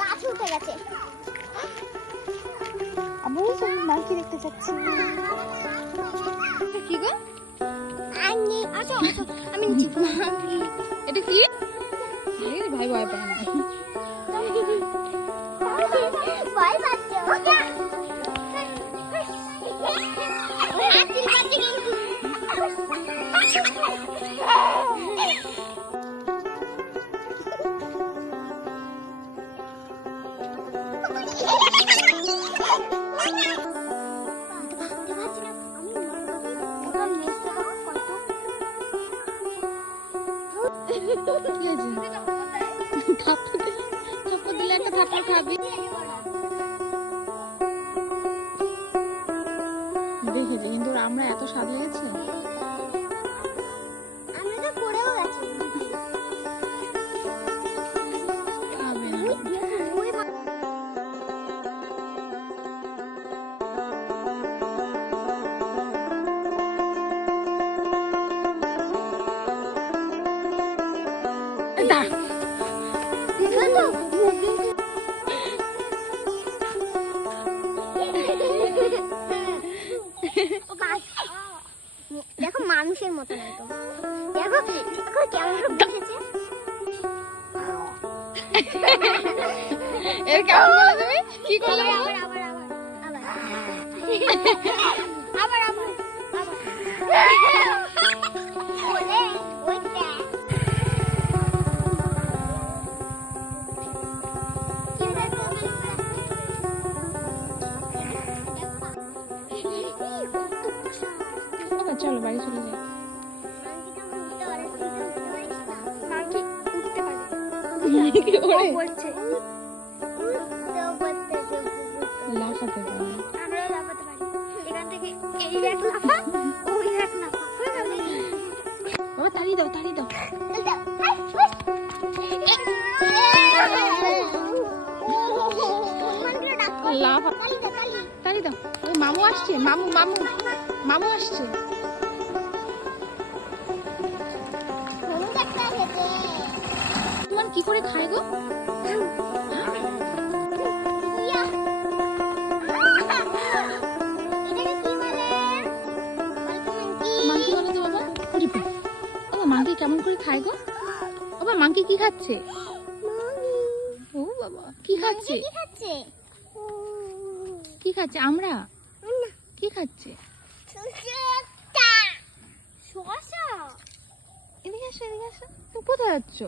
গাছ উঠে গেছে। আমি মাংকি দেখতে যাচ্ছি। কি গো? আসো আসো, আমি নিচ্ছি মাংকি। এটা কি? ভাই ভয় পায় না। ভয় পাচ্ছে দেখেছি কিন্তু আমরা এত স্বাদ লেগেছে। আমরা তো পড়েও গেছি। দেখো মানুষের মতন একদম। দেখো দেখো কেমন বসেছে। এর কেমন বলে তুমি কি করলে? আবার আবার আবার আবার আবার ওরে ওইটা চলো বাড়ি চলে যাই। লাফাতে পারে। বাবা তাড়ি দাও তাড়ি দাও। তাড়ি দাও। মামু আসছে, মামু মামু মামু আসছে। তোমার কি করে খায় গো? মাংকি বলো তো বাবা। বাবা মাংকি কেমন করে খায় গো? বাবা মাংকি কি খাচ্ছে? ও বাবা কি খাচ্ছে? কি খাচ্ছে? আমরা কি খাচ্ছে? এদিকে আসো এদিকে আসো। তুমি কোথায় যাচ্ছ?